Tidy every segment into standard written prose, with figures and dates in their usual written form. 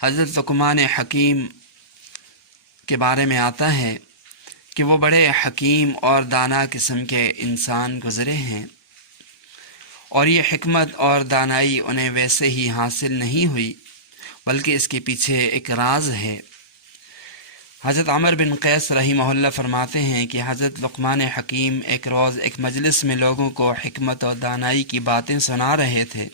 حضرت لقمان حکیم کے بارے میں آتا ہے کہ وہ بڑے حکیم اور دانا قسم کے انسان گزرے ہیں، اور یہ حکمت اور دانائی انہیں ویسے ہی حاصل نہیں ہوئی بلکہ اس کے پیچھے ایک راز ہے۔ حضرت عمر بن قیس رحمہ اللہ فرماتے ہیں کہ حضرت لقمان حکیم ایک روز ایک مجلس میں لوگوں کو حکمت اور دانائی کی باتیں سنا رہے تھے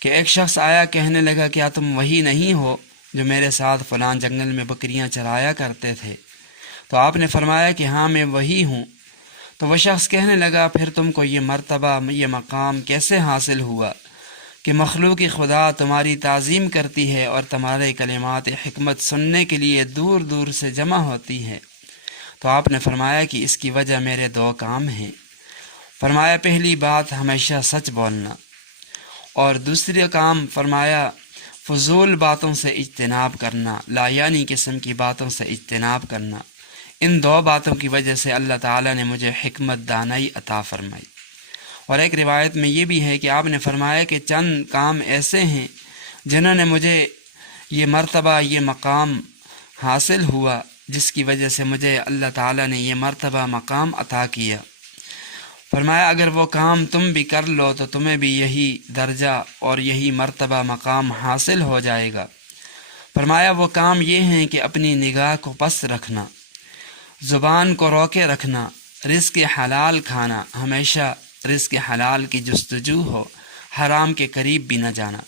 کہ ایک شخص آیا، کہنے لگا کیا تم وہی نہیں ہو جو میرے ساتھ فلاں جنگل میں بکریاں چرایا کرتے تھے؟ تو آپ نے فرمایا کہ ہاں میں وہی ہوں۔ تو وہ شخص کہنے لگا پھر تم کو یہ مرتبہ، یہ مقام کیسے حاصل ہوا کہ مخلوق خدا تمہاری تعظیم کرتی ہے اور تمہارے کلمات حکمت سننے کے لیے دور دور سے جمع ہوتی ہے؟ تو آپ نے فرمایا کہ اس کی وجہ میرے دو کام ہیں۔ فرمایا پہلی بات ہمیشہ سچ بولنا، اور دوسری کام فرمایا فضول باتوں سے اجتناب کرنا، لا یعنی قسم کی باتوں سے اجتناب کرنا۔ ان دو باتوں کی وجہ سے اللہ تعالیٰ نے مجھے حکمت دانائی عطا فرمائی۔ اور ایک روایت میں یہ بھی ہے کہ آپ نے فرمایا کہ چند کام ایسے ہیں جنہوں نے مجھے یہ مرتبہ، یہ مقام حاصل ہوا، جس کی وجہ سے مجھے اللہ تعالیٰ نے یہ مرتبہ مقام عطا کیا۔ فرمایا اگر وہ کام تم بھی کر لو تو تمہیں بھی یہی درجہ اور یہی مرتبہ مقام حاصل ہو جائے گا۔ فرمایا وہ کام یہ ہیں کہ اپنی نگاہ کو پس رکھنا، زبان کو روکے رکھنا، رزق حلال کھانا، ہمیشہ رزق حلال کی جستجو ہو، حرام کے قریب بھی نہ جانا،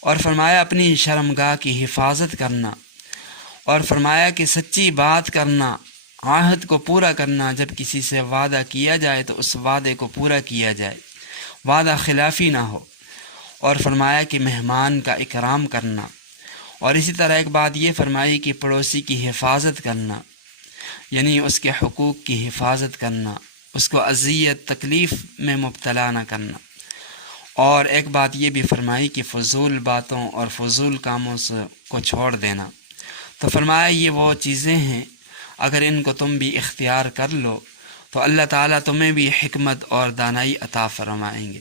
اور فرمایا اپنی شرمگاہ کی حفاظت کرنا، اور فرمایا کہ سچی بات کرنا، عہد کو پورا کرنا، جب کسی سے وعدہ کیا جائے تو اس وعدے کو پورا کیا جائے، وعدہ خلافی نہ ہو، اور فرمایا کہ مہمان کا اکرام کرنا، اور اسی طرح ایک بات یہ فرمائی کہ پڑوسی کی حفاظت کرنا، یعنی اس کے حقوق کی حفاظت کرنا، اس کو اذیت تکلیف میں مبتلا نہ کرنا، اور ایک بات یہ بھی فرمائی کہ فضول باتوں اور فضول کاموں کو چھوڑ دینا۔ تو فرمایا یہ وہ چیزیں ہیں اگر ان کو تم بھی اختیار کر لو تو اللہ تعالیٰ تمہیں بھی حکمت اور دانائی عطا فرمائیں گے۔